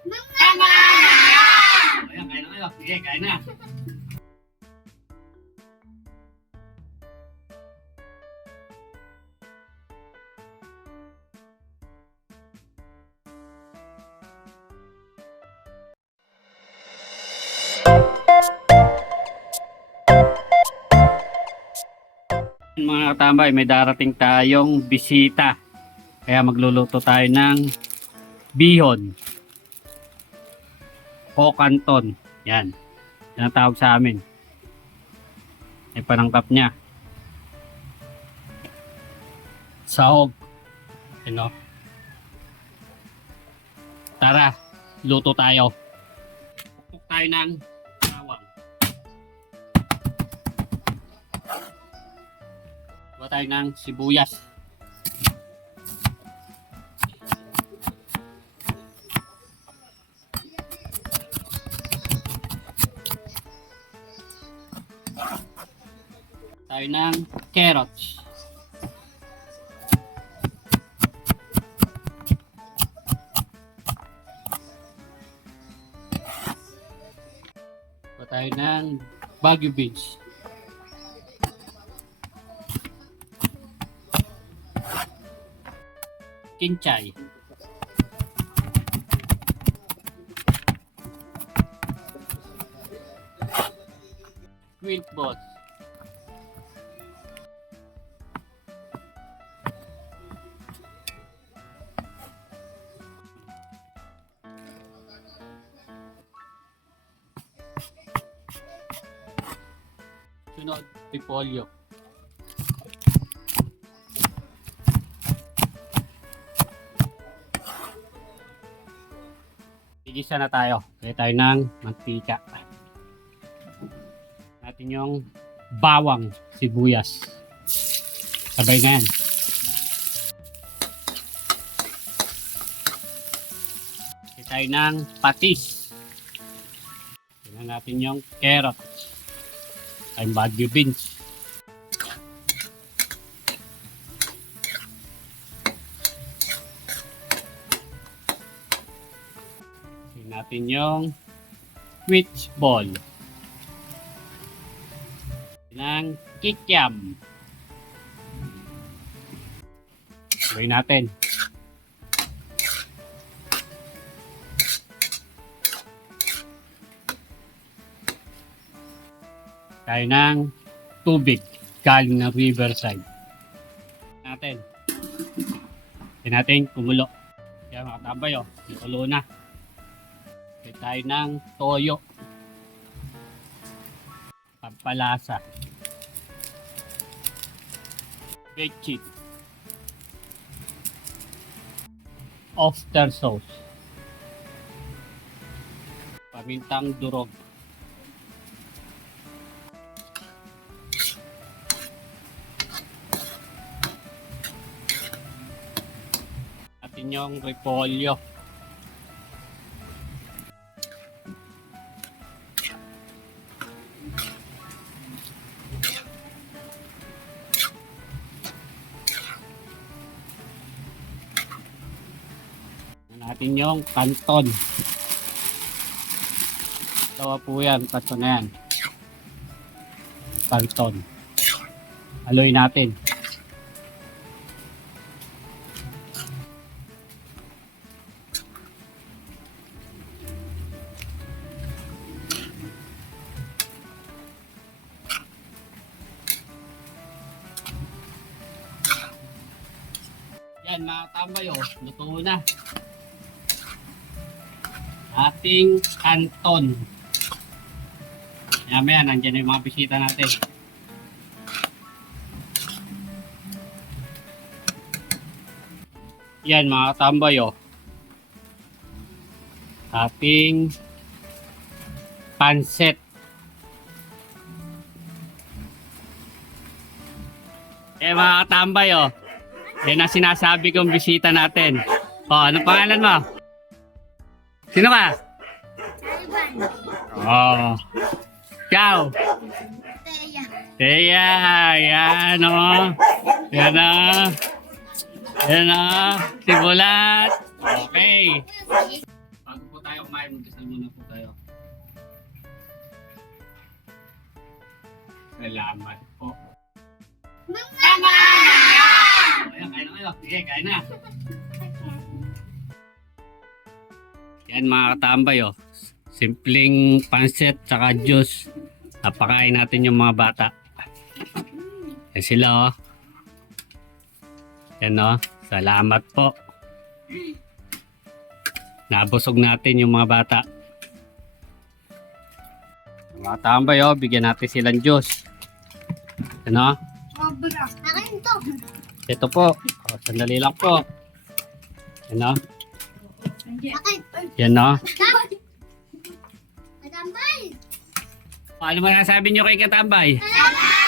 Tama! Ayan, kain na kayo. Sige, kain na. Mga katambay, may darating tayong bisita. Kaya magluluto tayo ng bihon. O canton. Yan. Yan ang tawag sa amin. May panangkap niya. Sahog. Ano? Tara, luto tayo. Pukpuk tayo ng bawang. Gawa tayo ng sibuyas. Tayo ng carrots. Gawa tayo ng Baguio beans. Kinchay. Squid balls. Sunod, pipolyo. Igisa na tayo. Kaya tayo ng mantika. Natin yung bawang sibuyas. Sabay na yan. Kaya tayo ng patis. Tignan natin yung carrots. Ay Baguio beans. Natin yung squid ball ng kikiam. Gawin natin. Tayo ng tubig galing ng riverside. Natin. Tignan natin kumulo. Kaya mga tambay, kumulo na. Kaya tayo ng toyo. Pampalasa. Bechin. Oyster sauce. Pamintang durog. Atin yung repolyo. Natin yung canton. Tawa po yan, canton na yan. Canton. Haluin natin. Yan mga tambay, luto na. Ating canton. Maya nandiyan yung mga bisita natin. Yan mga tambay, ating pansit. Mga katambay, yan ang sinasabi kong bisita natin. Ano pangalan mo? Sino ka? Ikaw? Teya. Yan Yan Yan sibulat. Okay. Bago po tayo kumain. Magdasal muna po tayo. Salamat po. Mama! Ayan, kain na kayo. Sige, kain na. Yan mga katambay oh. Simpleng pansit tsaka juice. Napakain natin yung mga bata. Yan sila oh. Yan oh. Salamat po. Nabusog natin yung mga bata. Mga tambay oh. Bigyan natin silang juice. Yan oh. Akin to. Ito po. Oh, sandali lang po. Yan oh. Akin. Yan oh. Katambay. Ano man sabi nyo kay Katambay? Salamat!